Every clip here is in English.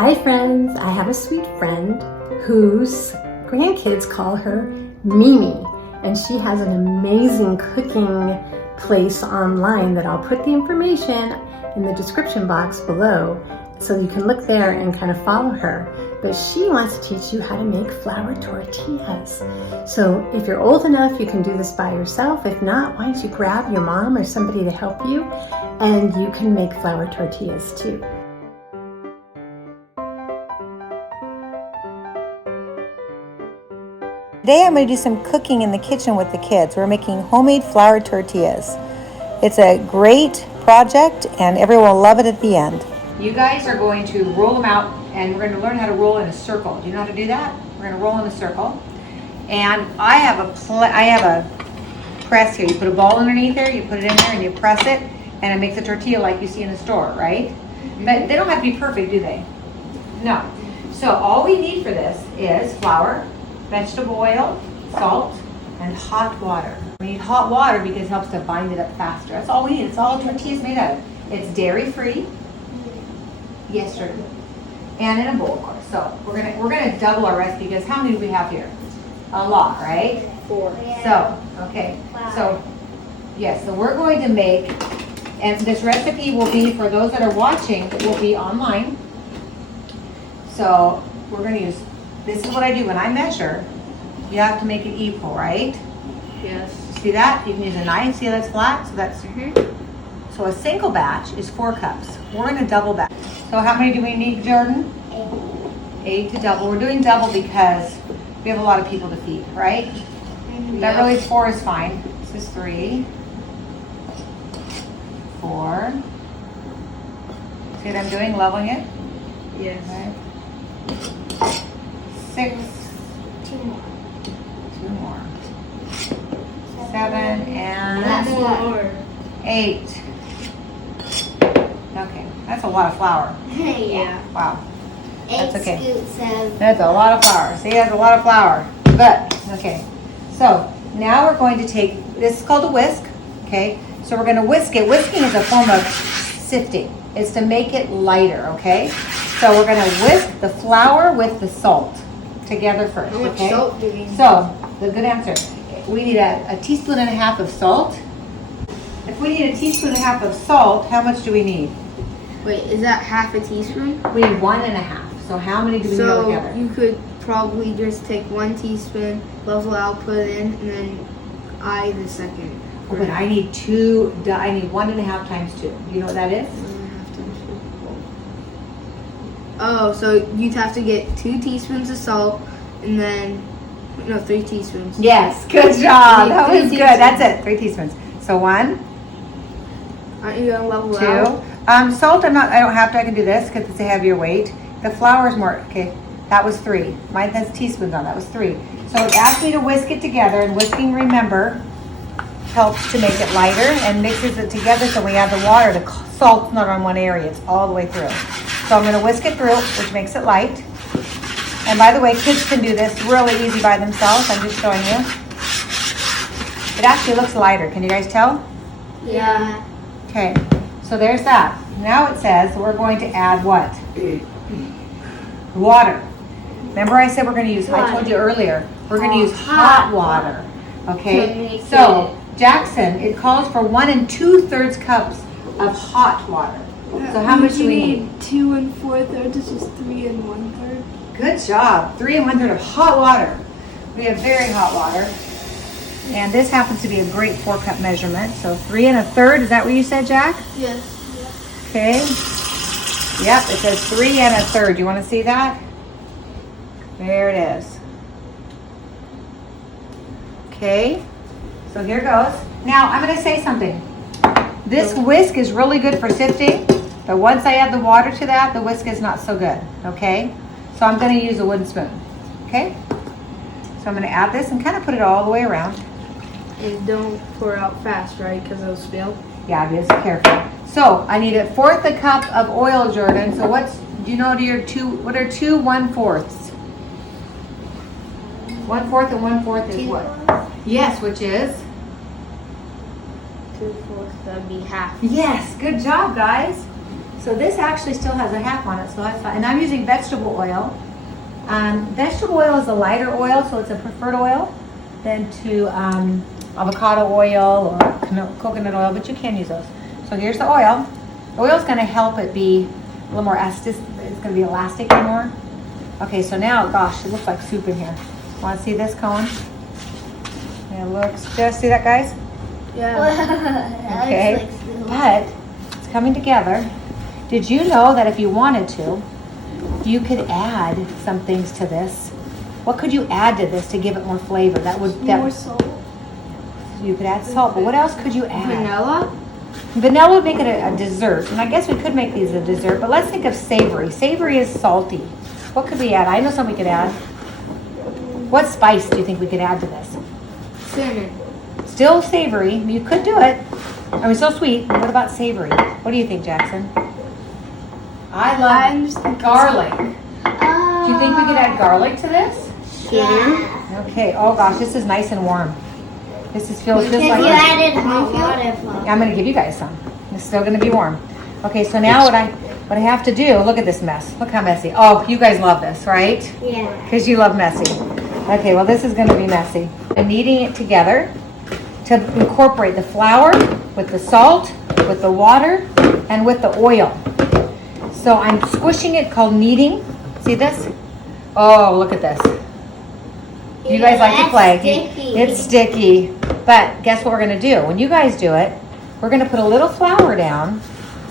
Hi friends, I have a sweet friend whose grandkids call her Mimi, and she has an amazing cooking place online that I'll put the information in the description box below so you can look there and kind of follow her. But she wants to teach you how to make flour tortillas. So if you're old enough, you can do this by yourself. If not, why don't you grab your mom or somebody to help you, and you can make flour tortillas too. Today I'm going to do some cooking in the kitchen with the kids. We're making homemade flour tortillas. It's a great project and everyone will love it at the end. You guys are going to roll them out and we're going to learn how to roll in a circle. Do you know how to do that? We're going to roll in a circle. And I have a press here. You put a ball underneath there, you put it in there and you press it and it makes a tortilla like you see in the store, right? But they don't have to be perfect, do they? No. So all we need for this is flour, vegetable oil, salt, and hot water. We need hot water because it helps to bind it up faster. That's all we need. It's all a tortilla is made of. It's dairy-free. Yes, sir. And in a bowl, of course. So we're gonna double our recipe because how many do we have here? A lot, right? 4. So, okay. So, yes, so we're going to make, and this recipe will be, for those that are watching, it will be online. So we're gonna use, this is what I do when I measure. You have to make it equal, right? Yes. See that? You can use a knife. See how that's flat? So that's, so a single batch is 4 cups. We're gonna double batch. So how many do we need, Jordan? 8 to double. We're doing double because we have a lot of people to feed, right? That really 4 is fine. This is 3, 4. See what I'm doing? Leveling it? Yes. Okay. 6. 2 more. 2 more. 7 and That's more. 8. Okay, that's a lot of flour. Yeah. Wow, 8 that's okay. scoops of. That's a lot of flour. See, that's a lot of flour. But, okay. So, now we're going to take, this is called a whisk, okay? So we're gonna whisk it. Whisking is a form of sifting. It's to make it lighter, okay? So we're gonna whisk the flour with the salt together first, How much okay? salt do we need? So, the good answer. We need a teaspoon and a half of salt. If we need a teaspoon and a half of salt, how much do we need? Wait, is that half a teaspoon? We need 1 and a half. So how many do we need So altogether? you could probably just take 1 teaspoon, level out, put it in, and then I the second. Oh, but I need 2. I need 1 and a half times 2. You know what that is? 1.5 times 2. Oh, so you'd have to get 2 teaspoons of salt, and then, no, 3 teaspoons. Yes. Good job. That Three was good. teaspoons. That's it. 3 teaspoons. So 1, Aren't you gonna level 2. out? Salt. I don't have to. I can do this because it's a heavier weight. The flour is more. Okay. That was 3. Mine has teaspoons on. That was 3. So it asked me to whisk it together, and whisking, remember, helps to make it lighter and mixes it together. So we add the water. The salt's not on one area. It's all the way through. So I'm going to whisk it through, which makes it light. And by the way, kids can do this really easy by themselves. I'm just showing you. It actually looks lighter. Can you guys tell? Yeah. Okay. So there's that. Now it says we're going to add what? Water. Remember I said we're going to use, I told you earlier, we're going to use hot water. Okay? So, Jackson, it calls for 1 2/3 cups of hot water. So how much do we need? 2 4/3 is just 3 1/3. Good job. 3 1/3 of hot water. We have very hot water. And this happens to be a great 4-cup measurement. So 3 1/3, is that what you said, Jack? Yes. Okay. Yep, it says 3 1/3. You want to see that? There it is. Okay. So here goes. Now I'm going to say something. This whisk is really good for sifting, but once I add the water to that, the whisk is not so good. Okay. So I'm going to use a wooden spoon. Okay. So I'm going to add this and kind of put it all the way around. And don't pour out fast, right? Because it'll spill. Yeah, just careful. So I need 1/4 a cup of oil, Jordan. So do you know what are 2 1/4s? 1/4 and 1/4 is what? Yes, which is? 2/4, that'd be half. Yes, good job, guys. So this actually still has a half on it, so I thought, and I'm using vegetable oil. Vegetable oil is a lighter oil, so it's a preferred oil than to avocado oil or coconut oil, but you can use those. So here's the oil. The oil is going to help it be a little more elastic. It's going to be elastic more. Okay, so now, gosh, it looks like soup in here. Want to see this, Cohen? It looks, just see that, guys? Yeah. Okay, but it's coming together. Did you know that if you wanted to, you could add some things to this? What could you add to this to give it more flavor? More salt. You could add salt, but what else could you add? Vanilla? Vanilla would make it a dessert, and I guess we could make these a dessert, but let's think of savory. Savory is salty. What could we add? I know something we could add. What spice do you think we could add to this? Cinnamon. Still savory. You could do it. I mean, still sweet. What about savory? What do you think, Jackson? I I'm love just thinking garlic. Do you think we could add garlic to this? Sugar. Okay. Oh gosh, this is nice and warm. This feels just like. added hot water. I'm going to give you guys some. It's still going to be warm. Okay, so now what I have to do, look at this mess. Look how messy. Oh, you guys love this, right? Yeah. Because you love messy. Okay, well this is going to be messy. I'm kneading it together to incorporate the flour with the salt, with the water, and with the oil. So I'm squishing it, called kneading. See this? Oh, look at this. You guys like to play. Sticky. It's sticky. But guess what we're going to do? When you guys do it, we're going to put a little flour down.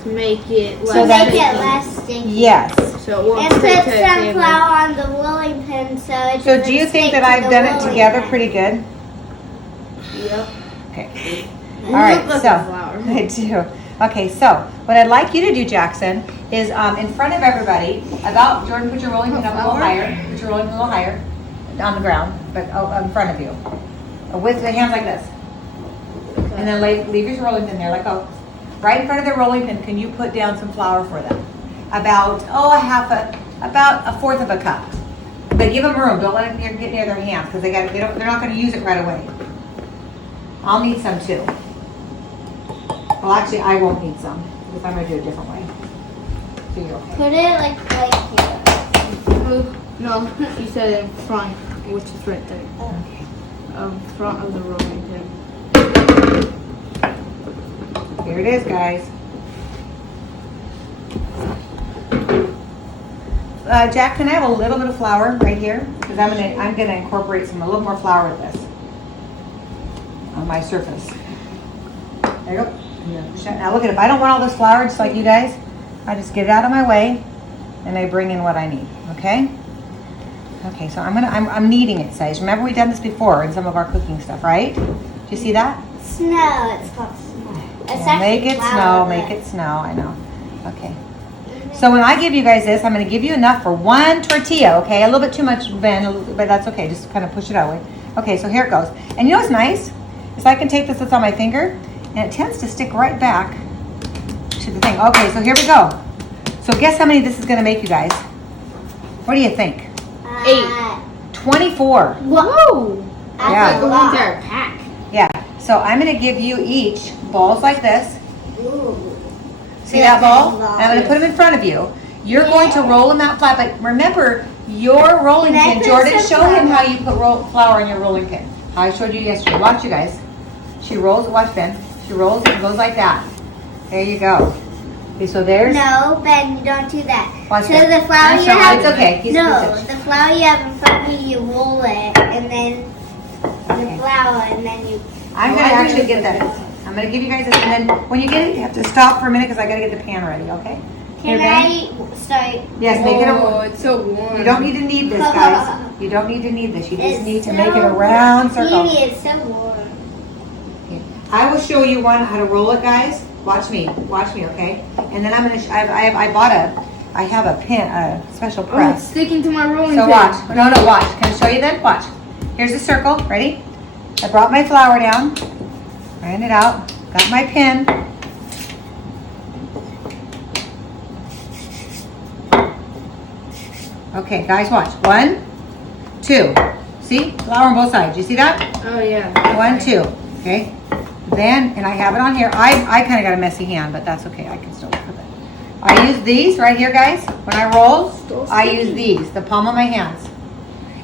To make it less So that Make it- it less sticky. Yes. So it won't And stick put to the some table. flour on the rolling pin so it So doesn't do you think stick that to I've the done it rolling together pin. pretty good? Yep. Okay. You All right, look like so a flower. I do. Okay, so what I'd like you to do, Jackson, is in front of everybody, about Jordan, put your rolling pin up a little higher. Put your rolling pin a little higher on the ground, but in front of you, with the hands like this, and then leave your rolling pin there. Let go. Right in front of the rolling pin, can you put down some flour for them? About about a fourth of a cup. But give them room. Don't let them get near their hands because they're not going to use it right away. I'll need some too. Well, actually, I won't need some because I'm going to do it a different way. So you're okay. Put it like here. No, you said in front, which is right there. Front of the rolling pin. Here it is, guys. Jack, can I have a little bit of flour right here? Because I'm gonna incorporate a little more flour with this on my surface. There you go. Now look at it. If I don't want all this flour, just like you guys, I just get it out of my way and I bring in what I need. Okay. Okay. So I'm kneading it, guys. Remember we've done this before in some of our cooking stuff, right? Do you see that? Snow. It's called snow. It's Yeah, actually make it flour, snow, make but- it snow, I know. Okay. So when I give you guys this, I'm gonna give you enough for one tortilla, okay? A little bit too much, Ben, but that's okay, just kind of push it out. Okay, so here it goes. And you know what's nice? Is I can take this that's on my finger, and it tends to stick right back to the thing. Okay, so here we go. So guess how many this is gonna make, you guys? What do you think? 24. Whoa! That's Yeah. a lot. Entire pack. Yeah, so I'm gonna give you each balls like this. Ooh. See that ball? And I'm going to put them in front of you. You're going to roll them out flat, but remember your rolling Can I pin. put Jordan, some show him flour? how you put flour in your rolling pin. How I showed you yesterday. Watch, you guys. She rolls, watch Ben. She rolls and goes like that. There you go. Okay, so there's. No, Ben, you don't do that. Watch so that. the flour No, you have. it's okay. He's No, good. the flour you have in front of you, you roll it, and then the flour, and then you. I'm going to actually get that. I'm going to give you guys this, and then when you get it, you have to stop for a minute because I got to get the pan ready, okay? Here, Can Ben. I start? Yes, make it Oh, a. it's so warm. You don't need to knead this, guys. You don't need to knead this. You just It's need to so make it a round circle. Baby, it's so warm. I will show you how to roll it, guys. Watch me, okay? And then I'm gonna. I have a pin, a special Oh, it's press. sticking to my rolling So pin. watch. No, watch. Can I show you then? Watch. Here's a circle. Ready? I brought my flour down, ran it out, got my pin. Okay, guys, watch. 1, 2. See? Flour on both sides. You see that? Oh yeah. 1, 2. Okay. Then, and I have it on here. I kind of got a messy hand, but that's okay. I can still work with it. I use these right here, guys. When I roll, I use these, the palm of my hands.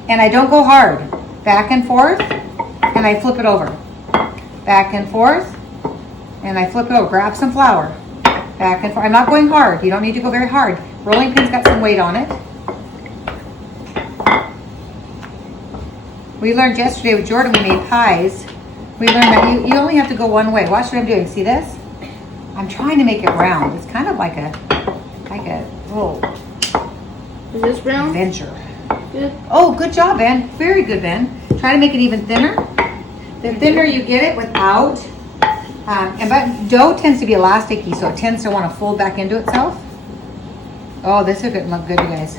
And I don't go hard. Back and forth, and I flip it over. Back and forth, and I flip it over. Grab some flour. Back and forth. I'm not going hard. You don't need to go very hard. Rolling pin's got some weight on it. We learned yesterday with Jordan, we made pies. We learned that you only have to go one way. Watch what I'm doing. See this? I'm trying to make it round. It's kind of like a little Is this brown? adventure. Good. Oh, good job, Ben. Very good, Ben. Try to make it even thinner. The thinner you get it without, but dough tends to be elasticy, so it tends to want to fold back into itself. Oh, this is good. Look good, you guys.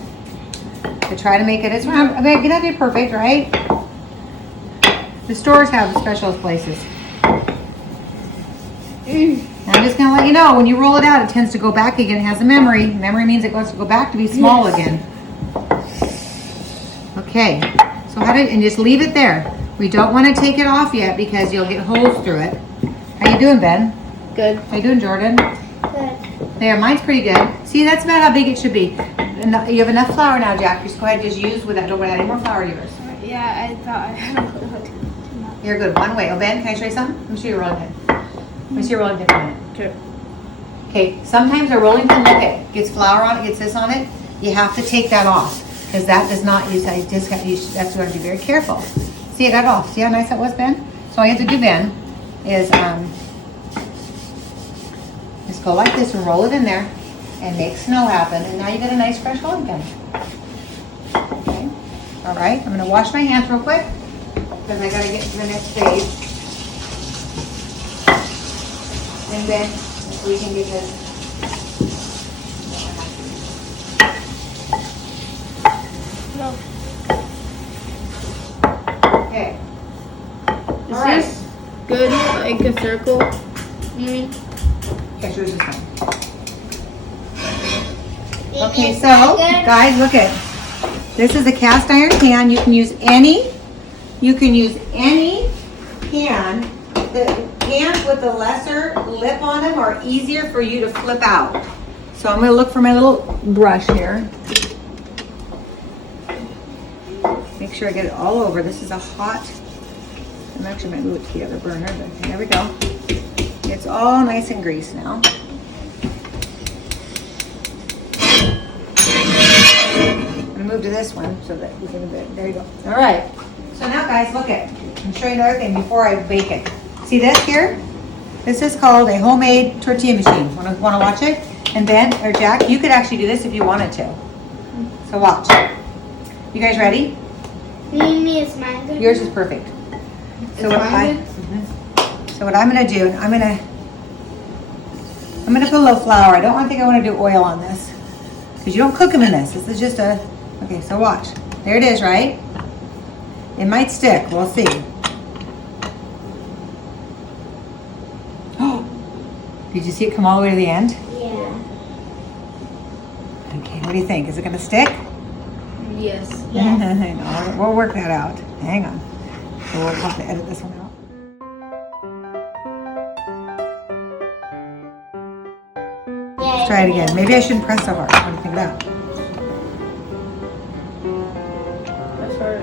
So try to make it as round. I mean, you're not be perfect, right? The stores have special places. I'm just gonna let you know, when you roll it out, it tends to go back again. It has a memory. Memory means it goes to go back to be small again. Okay, so and just leave it there. We don't want to take it off yet because you'll get holes through it. How you doing, Ben? Good. How you doing, Jordan? Good. There, mine's pretty good. See, that's about how big it should be. You have enough flour now, Jack. Just go ahead and just use with that. Don't add any more flour to yours. Yeah, I thought I had a little too much. You're good. One way. Oh, Ben, can I show you something? Let me show you a rolling pin. Let me see your rolling pin for a minute. Okay. Okay, sometimes a rolling pin, look it, gets flour on it, gets this on it. You have to take that off because that does not use, that's why you have to be very careful. See, I got it off. See how nice that was, Ben? So all you have to do, Ben, is just go like this and roll it in there and make snow happen. And now you got a nice fresh rolling pin. Okay, all right, I'm gonna wash my hands real quick because I gotta get to the next stage. And then we can get this. No. Okay. Is All right. this good, like a circle? You mean? Okay, so this is fine. Okay, Okay, so guys, look at this is a cast iron pan. You can use any. You can use any pan. The pans with the lesser lip on them are easier for you to flip out. So I'm going to look for my little brush here. Make sure I get it all over. This is a hot, I'm actually going to move it to the other burner, but there we go. It's all nice and greased now. I'm going to move to this one so that we can, there you go. All right. So now guys, look at, I'm showing you another thing before I bake it. See this here? This is called a homemade tortilla machine. Want to watch it? And Ben or Jack, you could actually do this if you wanted to. So watch. You guys ready? Mimi, is mine good? Yours is perfect. So what So what I'm gonna do, I'm gonna put a little flour. I don't think I want to do oil on this because you don't cook them in this. This is just a. Okay, so watch. There it is, right? It might stick. We'll see. Oh, did you see it come all the way to the end? Yeah. Okay, what do you think? Is it gonna stick? Yes. Yes. No, we'll work that out. Hang on. So we'll have to edit this one out. Let's try it again. Maybe I shouldn't press so hard. What do you think of that? That's hard.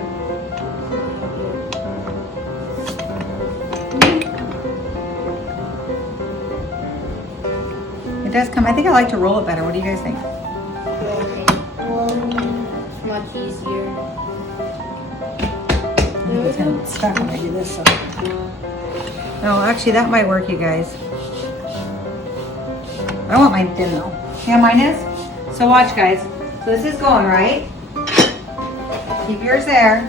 It does come. I think I like to roll it better. What do you guys think? It's much easier. I think it's kind of stuck when I do this. So. No, actually, that might work, you guys. I want mine thin though. See how mine is? So watch, guys. So this is going right. Keep yours there.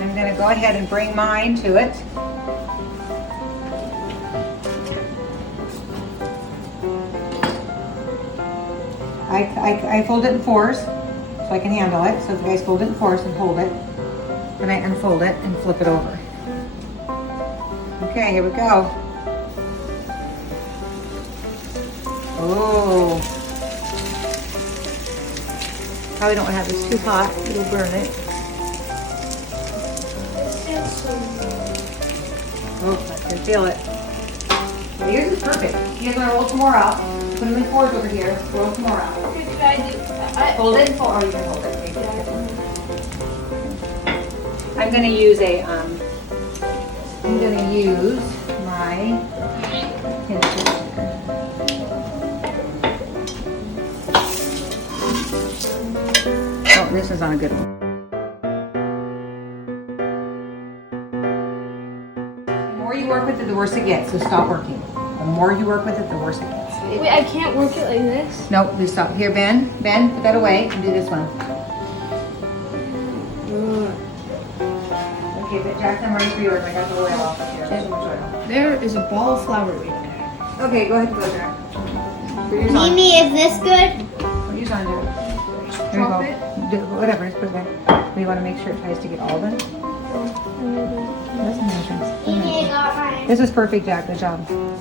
I'm gonna go ahead and bring mine to it. I fold it in fours so I can handle it. So if you guys fold it in fours and hold it, then I unfold it and flip it over. Okay, here we go. Oh. Probably don't want to have this too hot. It'll burn it. Oh, I can feel it. Well, yours is perfect. You guys want to roll some more out? Put them in fours over here. Roll some more out. Should I do? Hold it. Oh, you can hold it. I'm gonna use my pencil here. Oh, this is not a good one. The more you work with it, the worse it gets. So stop working. The more you work with it, the worse it gets. Wait, I can't work it like this. Nope, just stop. Here, Ben, put that away and do this one. Okay, but Jack, I'm ready for yours. I got the oil off of here. There's so much oil. There is a ball of flour right there. Okay, go ahead and go, Jack. Put yours on. Mimi, is this good? Put yours on, Jack. There you go. Do, whatever, just put it there. We want to make sure it tries to get all of it. Doesn't make sense. Mimi, I got mine. This is perfect, Jack. Good job. Mimi,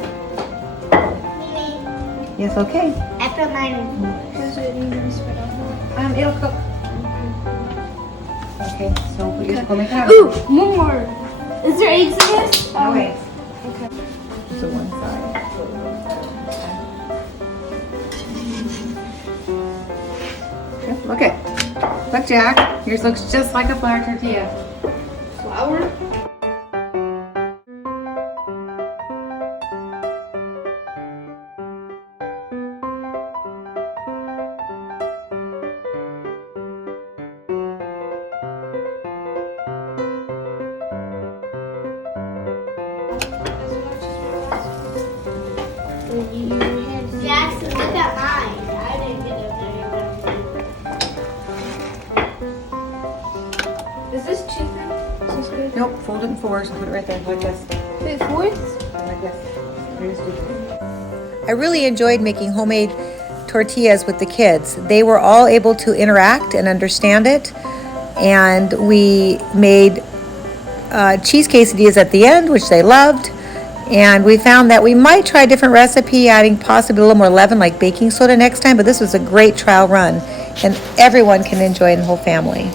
Yes, okay. I put mine in. Does it need to be spread out? It'll cook. Okay, so put yours, go make it Ooh, more. Is there eggs in this? No way. Okay. So one side. Okay, look it. Look, Jack. Yours looks just like a flour tortilla. Flour? Jackson, look at mine. I didn't get it there. Is this chicken? Is this good? Nope, fold it in fours and put it right there, like this. Wait, fourths? Like this. Here's the- I really enjoyed making homemade tortillas with the kids. They were all able to interact and understand it. And we made cheese quesadillas at the end, which they loved. And we found that we might try a different recipe, adding possibly a little more leaven like baking soda next time. But this was a great trial run. And everyone can enjoy it, the whole family.